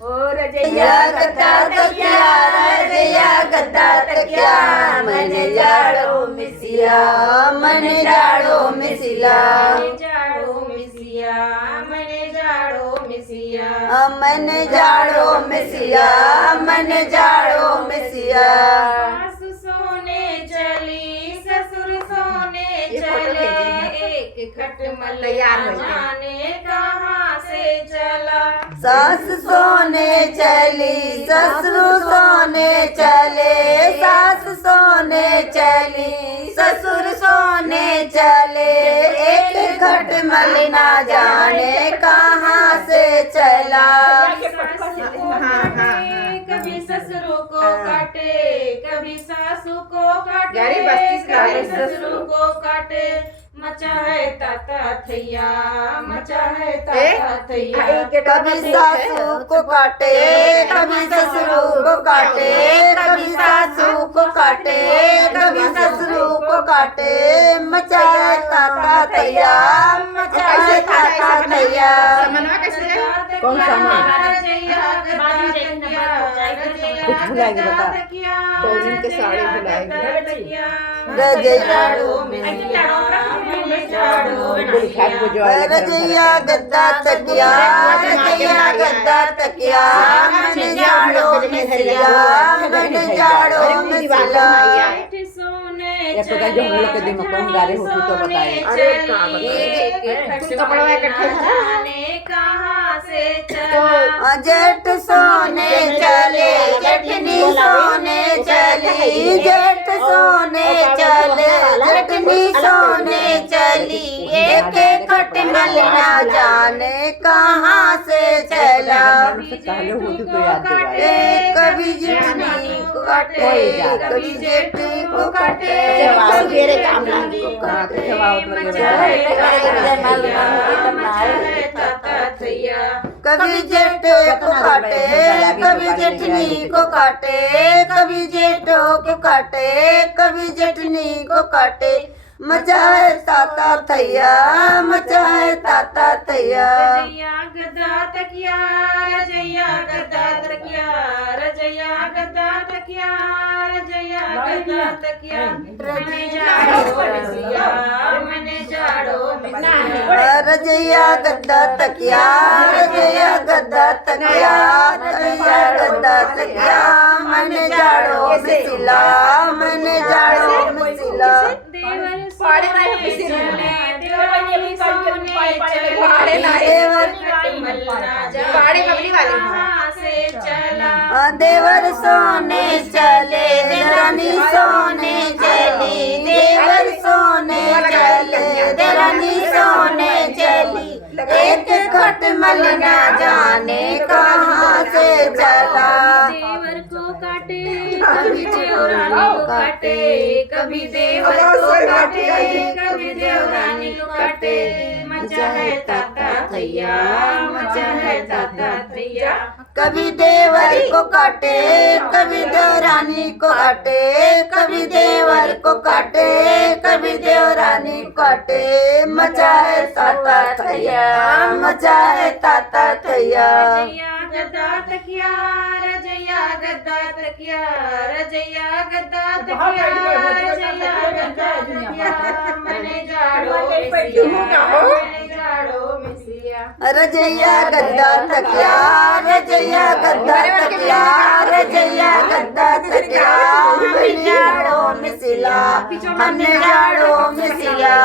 ओ रजैया गद्दा तकिया रजैया गद्दा तकिया मन जाड़ो मिसिया मन जाड़ो मिसिया जाड़ो मिसिया मने जाड़ो मिसिया मन जाड़ो मिसिया मन जाड़ो मिसिया सासु सोने चली ससुर सोने चले एक खटमल जाने कहाँ से चला सास सोने चली ससुर सोने चले सास सोने चली ससुर सोने चले एक खटमल ना जाने कहाँ से चला कभी ससुर को काटे कभी सासू को काटे कभी ससुर को काटे मचा है ताता थैया मचा है ताता थैया कभी सासू को काटे कभी ससुर को काटे कभी सासू को काटे कभी ससुर को काटे मचा है ताता थैया मचा है ताता थैया कौन सा कुछ भुलाएगी बता तो इनके साड़ी भुलाएगी रजैया गद्दा तकिया रजैया गद्दा तकिया मन जाड़ो मिसिया मन जाड़ो मिसिया या तो जो हम लोग के दिन में कौन गा रहे हो तो बताए कपड़ा इकट्ठे कहाँ से चला जेठ सोने चले जेठनी सोने चली जेठ सोने चले जेठनी सोने चली एक खटमल ना जाने कहाँ से चला पहले होती तो याद दिवाए कभी जेठनी को काटे कभी जेठी को काटे मेरे काम लगी तो जवाब कभी जेठ को काटे कभी जेठनी को काटे कभी जेठो को काटे कभी जेठनी को काटे मचाए ताता थैया मचाए ताता थैया रजैया गद्दा तकिया रजैया गद्दा तकिया रजैया गद्दा तकिया रजैया गद्दा तकिया मने जाड़ो मिसिया मने जाड़ो मिसिया रजैया गद्दा तकिया रजैया गद्दा तकिया रजैया गद्दा तकिया मन जाड़ो मिसिला मन जाड़ो मिसिला देवर सोने चले देवरानी सोने चली देवर सोने चले देवरानी सोने चली एक खटमल ना जाने कहाँ से चला देवर को काटे कभी देवरानी को काटे कभी देवर को काटे कभी देवरानी को काटे मचा है ताता थैया मचा है ताता थैया कभी देवर को काटे कभी देवरानी को काटे कभी देवर को काटे कभी देवरानी को काटे मचाए ताता थैया मचाए ताता थैया रजैया गद्दा तकिया रजैया गद्दा तकिया रजैया गद्दा तकिया रजैया गद्दा तकिया मने जाड़ो मिसिया मने जाड़ो मिसिया रजैया गद्दा तकिया रजैया गद्दा तकिया रजैया गद्दा तकिया मन जाड़ो मिसिला मन जाड़ो मिसिला